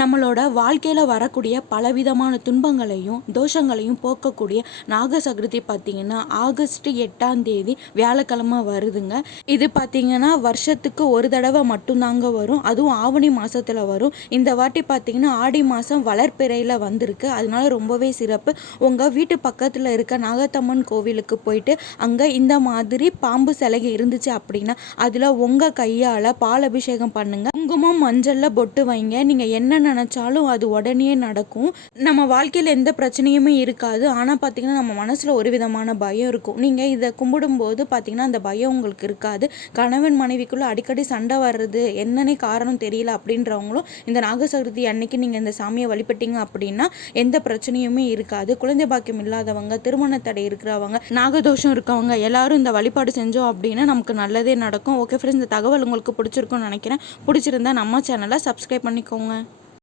நம்மளோட வாழ்க்கையில் வரக்கூடிய பலவிதமான துன்பங்களையும் தோஷங்களையும் போக்கக்கூடிய நாக சதுர்த்தி பார்த்தீங்கன்னா ஆகஸ்ட் எட்டாம் தேதி வியாழக்கிழமை வருதுங்க. இது பார்த்தீங்கன்னா வருஷத்துக்கு ஒரு தடவை மட்டும்தாங்க வரும். அதுவும் ஆவணி மாதத்தில் வரும். இந்த வாட்டி பார்த்தீங்கன்னா ஆடி மாதம் வளர்ப்பிறையில் வந்திருக்கு. அதனால ரொம்பவே சிறப்பு. உங்கள் வீட்டு பக்கத்தில் இருக்க நாகத்தம்மன் கோவிலுக்கு போயிட்டு அங்கே இந்த மாதிரி பாம்பு சிலைகள் இருந்துச்சு அப்படின்னா அதில் உங்கள் கையால் பால் அபிஷேகம் பண்ணுங்கள் குங்குமம் மஞ்சளில் பொட்டு வைங்க. நீங்கள் என்ன நினச்சாலும் அது உடனே நடக்கும். நம்ம வாழ்க்கையில் எந்த பிரச்சனையுமே இருக்காது. ஆனால் பார்த்தீங்கன்னா நம்ம மனசில் ஒரு விதமான பயம் இருக்கும். நீங்கள் இதை கும்பிடும்போது பார்த்தீங்கன்னா அந்த பயம் உங்களுக்கு இருக்காது. கணவன் மனைவிக்குள்ளே அடிக்கடி சண்டை வர்றது என்னன்னே காரணம் தெரியல அப்படின்றவங்களும் இந்த நாக சதுர்த்தி அன்னைக்கு நீங்கள் இந்த சாமியை வழிபட்டீங்க அப்படின்னா எந்த பிரச்சனையுமே இருக்காது. குழந்தை பாக்கியம் இல்லாதவங்க திருமண தடை இருக்கிறவங்க நாகதோஷம் இருக்கவங்க எல்லாரும் இந்த வழிபாடு செஞ்சோம் அப்படின்னா நமக்கு நல்லதே நடக்கும். ஓகே ஃப்ரெண்ட்ஸ் இந்த தகவல் உங்களுக்கு பிடிச்சிருக்கும்னு நினைக்கிறேன். பிடிச்சிருந்தா நம்ம சேனலை சப்ஸ்கிரைப் பண்ணிக்கோங்க.